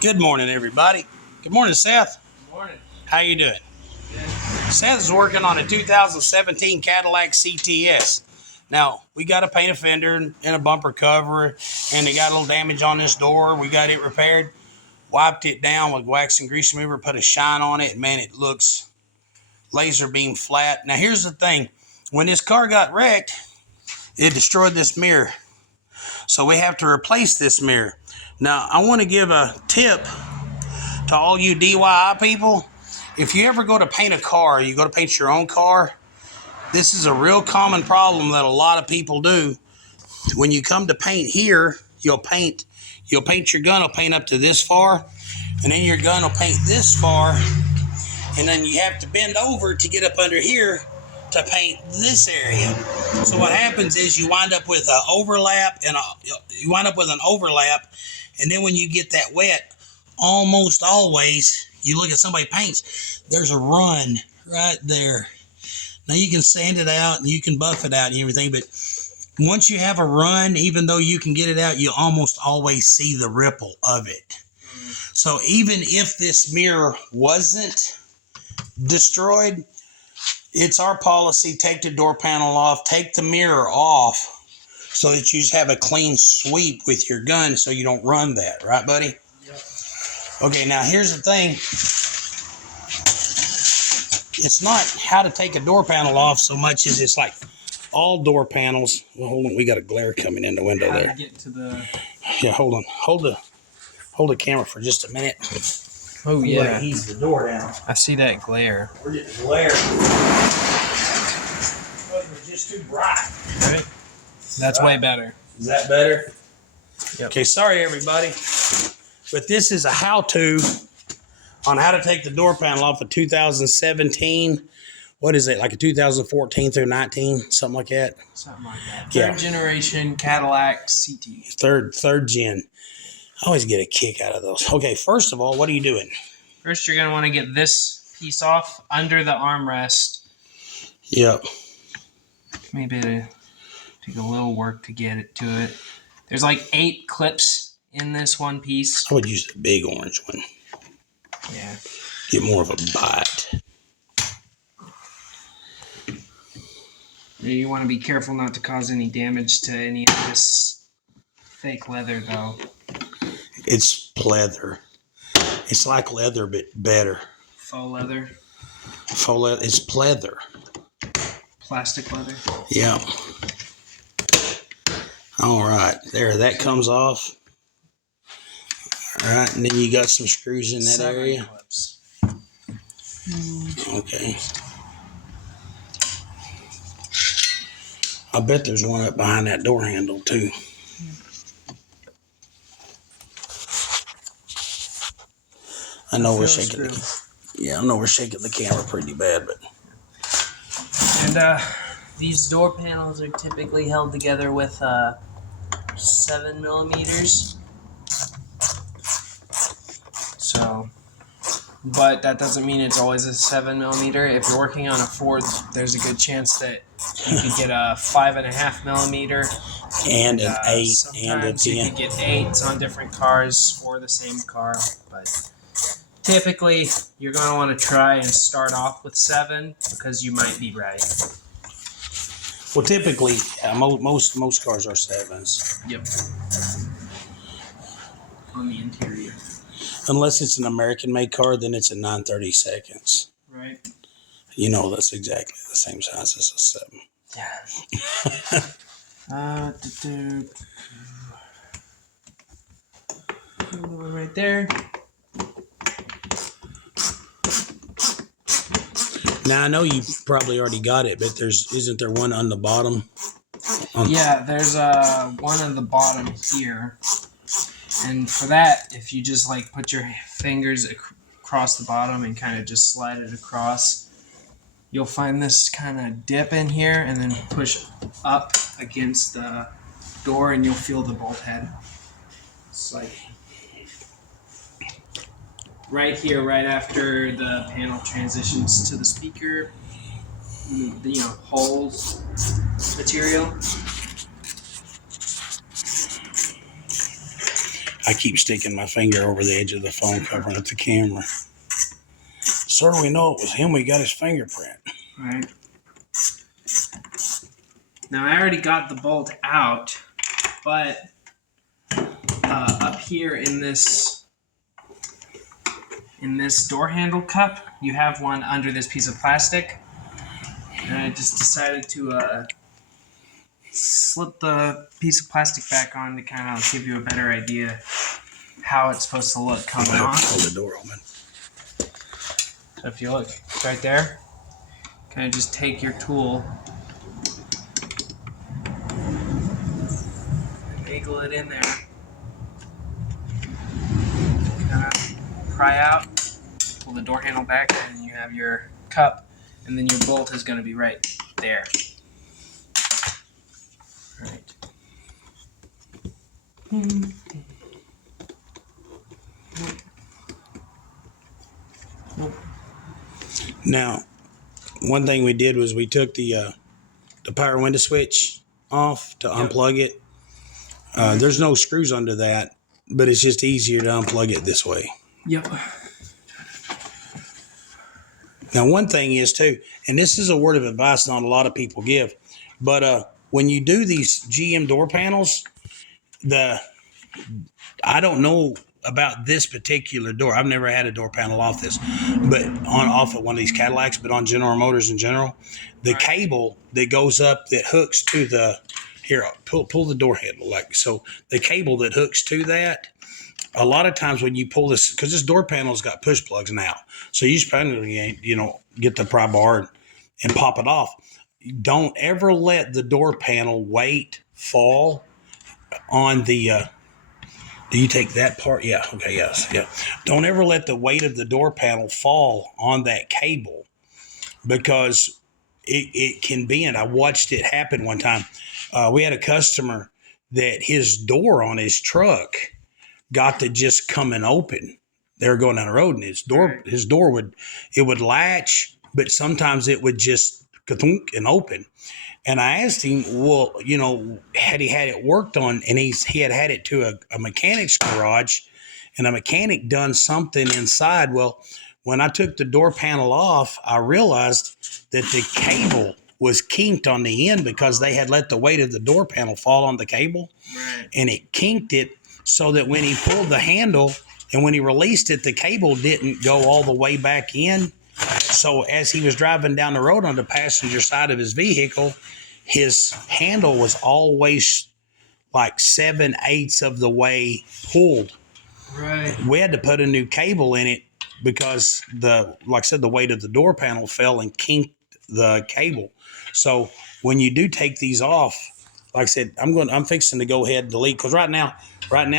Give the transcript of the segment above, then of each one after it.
Good morning, everybody. Good morning, Seth. Good morning. How you doing? Good. Seth is working on a 2017 Cadillac CTS. Now, we got a paint a fender and a bumper cover, and they got a little damage on this door. We got it repaired, wiped it down with wax and grease remover, put a shine on it, and man, it looks laser beam flat. Now, here's the thing. When this car got wrecked, it destroyed this mirror. So we have to replace this mirror. Now, I want to give a tip to all you DIY people. If you ever go to paint a car, you go to paint your own car, this is a real common problem that a lot of people do. When you come to paint here, you'll paint your gun will paint up to this far, and then your gun will paint this far, and then you have to bend over to get up under here to paint this area. So what happens is you wind up with an overlap, and then when you get that wet, almost always you look at somebody paints, there's a run right there. Now you can sand it out and you can buff it out and everything, but once you have a run, even though you can get it out, you almost always see the ripple of it. So even if this mirror wasn't destroyed, it's our policy, take the door panel off, take the mirror off, so that you just have a clean sweep with your gun so you don't run that. Right, buddy? Yep. Okay, now here's the thing. It's not how to take a door panel off so much as it's like all door panels. Well, hold on. We got a glare coming in the window there. How to get to the... Yeah, hold on. Hold the camera for just a minute. Oh, yeah. Ease the door down. I see that glare. We're getting glare. But we're just too bright. Right? That's way better. Is that better? Yep. Okay, sorry everybody, but this is a how-to on how to take the door panel off a 2017. What is it, like a 2014 through 19, something like that? Something like that. Yeah. Third generation Cadillac CTS. Third gen. I always get a kick out of those. Okay, first of all, what are you doing? First, you're going to want to get this piece off under the armrest. Yep. Maybe take a little work to get it to it. There's like 8 clips in this one piece. I would use the big orange one. Yeah. Get more of a bite. You want to be careful not to cause any damage to any of this fake leather, though. It's pleather. It's like leather, but better. Faux leather. Faux leather. It's pleather. Plastic leather. Yeah. All right. There, that comes off. All right, and then you got some screws in that 7 area. clips. Okay. I bet there's one up behind that door handle, too. I know we're shaking the camera pretty bad, but. And these door panels are typically held together with 7 millimeters. So, but that doesn't mean it's always a 7 millimeter. If you're working on a Ford, there's a good chance that you could get a 5.5 millimeter. And an 8 and a 10. Sometimes you could get 8s on different cars for the same car, but typically you're going to want to try and start off with 7 because you might be right. Well, typically, most cars are 7s. Yep. On the interior. Unless it's an American-made car, then it's a 9/32. Right. You know, that's exactly the same size as a 7. Yeah. Right there. Now, I know you probably already got it, but isn't there one on the bottom? Yeah, there's one on the bottom here. And for that, if you just like put your fingers across the bottom and kind of just slide it across, you'll find this kind of dip in here and then push up against the door and you'll feel the bolt head. It's like right here, right after the panel transitions to the speaker, holes material. I keep sticking my finger over the edge of the phone, covering up the camera. Sir, we know it was him. We got his fingerprint. Right. Now I already got the bolt out, but up here in this door handle cup, you have one under this piece of plastic, and I just decided to slip the piece of plastic back on to kind of give you a better idea how it's supposed to look coming off. Hold the door open. So if you look, it's right there. Kind of just take your tool, wiggle it in there, kind of pry out, pull the door handle back, and you have your cup, and then your bolt is going to be right there. Right. Now, one thing we did was we took the power window switch off to unplug it. There's no screws under that, but it's just easier to unplug it this way. Yep. Now, one thing is too, and this is a word of advice not a lot of people give, but when you do these GM door panels, I don't know about this particular door. I've never had a door panel off this, but off of one of these Cadillacs, but on General Motors in general, the cable that goes up that hooks to the here, pull the door handle like so. The cable that hooks to that. A lot of times when you pull this, because this door panel's got push plugs now, so you just probably get the pry bar and pop it off. Don't ever let the door panel weight fall on the. Do you take that part? Yeah. Okay. Yes. Yeah. Don't ever let the weight of the door panel fall on that cable because it can bend. I watched it happen one time. We had a customer that his door on his truck got to just coming open. They were going down the road, and his door would latch, but sometimes it would just ka-thunk and open. And I asked him, well, had he had it worked on, and he had it to a mechanic's garage, and a mechanic done something inside. Well, when I took the door panel off, I realized that the cable was kinked on the end because they had let the weight of the door panel fall on the cable, and it kinked it. So that when he pulled the handle and when he released it, the cable didn't go all the way back in. So as he was driving down the road on the passenger side of his vehicle, his handle was always like 7/8 of the way pulled. Right. We had to put a new cable in it because like I said, the weight of the door panel fell and kinked the cable. So when you do take these off, like I said, I'm fixing to go ahead and delete because right now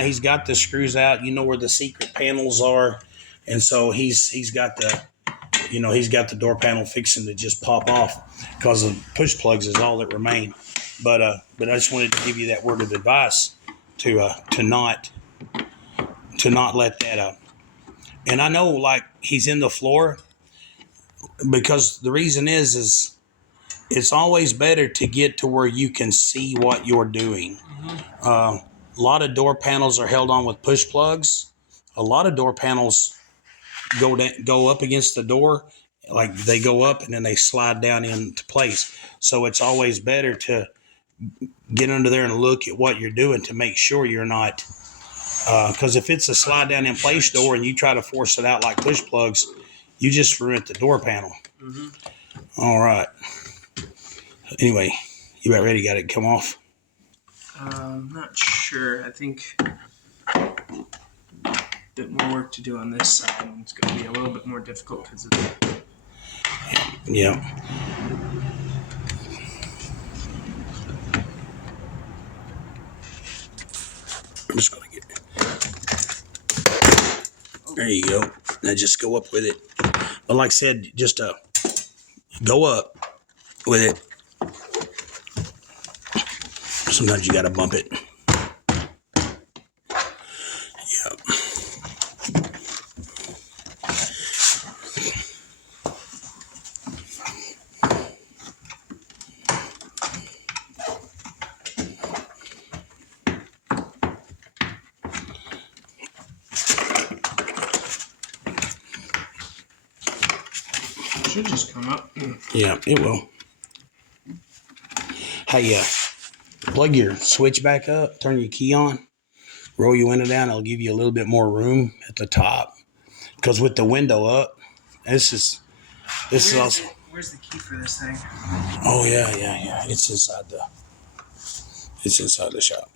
he's got the screws out. You know where the secret panels are, and so he's got the door panel fixing to just pop off because the push plugs is all that remain. But I just wanted to give you that word of advice to not let that. And I know like he's in the floor because the reason is it's always better to get to where you can see what you're doing. A lot of door panels are held on with push plugs. A lot of door panels go up against the door, like they go up and then they slide down into place. So it's always better to get under there and look at what you're doing to make sure you're not, because if it's a slide down in place door and you try to force it out like push plugs, you just ruined the door panel. All right. Anyway, you about ready? Got it come off? Not sure. I think a bit more work to do on this side, and it's going to be a little bit more difficult because of the... Yeah. I'm just going to get it. There you go. Now just go up with it. But like I said, just go up with it. Sometimes you got to bump it. Yep. should just come up. Yeah, it will. Hey, plug your switch back up, turn your key on, roll your window down. It'll give you a little bit more room at the top. Because with the window up, this is also. Where's the key for this thing? Oh yeah. It's inside the shop.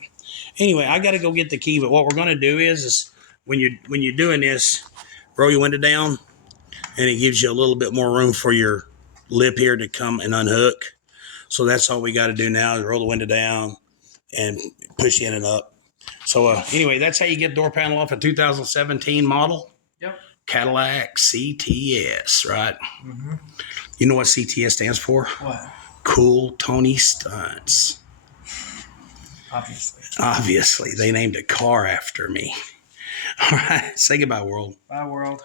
Anyway, I got to go get the key. But what we're going to do is when you're doing this, roll your window down, and it gives you a little bit more room for your lip here to come and unhook. So that's all we got to do now is roll the window down and push in and up. So anyway, that's how you get door panel off a 2017 model. Yep. Cadillac CTS, right? Mm-hmm. You know what CTS stands for? What? Cool Tony Stunts. Obviously. They named a car after me. All right. Say goodbye, world. Bye, world.